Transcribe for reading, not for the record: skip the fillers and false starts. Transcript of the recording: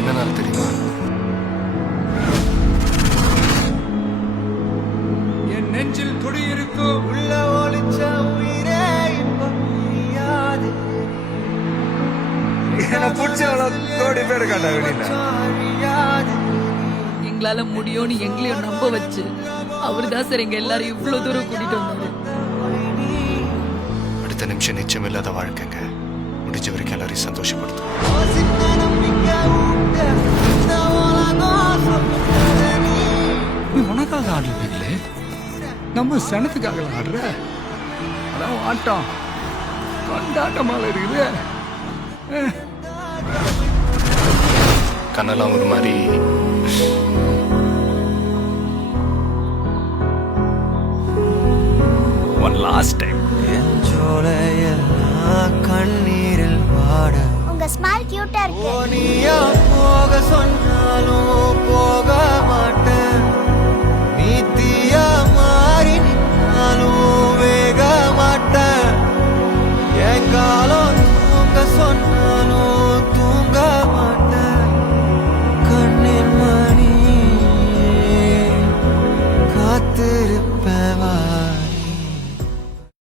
இன்னைக்கு என்ன நாள் தெரியுமா? என் நெஞ்சில் குடியிருக்கும் உள்ள ஒளிச்ச உயிரே இன்பமியாது. என்ன பிடிச்சவளோ கோடி பேர் காட்டா வெளியில. எங்களால முடியும்னு எங்களையும் நம்ப வச்சு அவருதான் சார் எங்க எல்லாரும் இவ்வளவு தூரம் கூட்டிட்டு வந்தாரு. அடுத்த நிமிஷம் நிச்சயம் இல்லாத வாழ்க்கைங்க. முடிஞ்ச வரைக்கும் எல்லாரையும் சந்தோஷப்படுத்தும். நீ உனக்காக ஆடல, நம்ம சனத்துக்காக ஆடுற. அதான் ஆட்டம் கொண்டாட்டமால இருக்குது. கண்ணெல்லாம் ஒரு மாதிரி ஒன் லாஸ்ட் டைம். கண்ணீரில் பாட உங்க ஸ்மைல் கியூட்டா இருக்கு. நீயா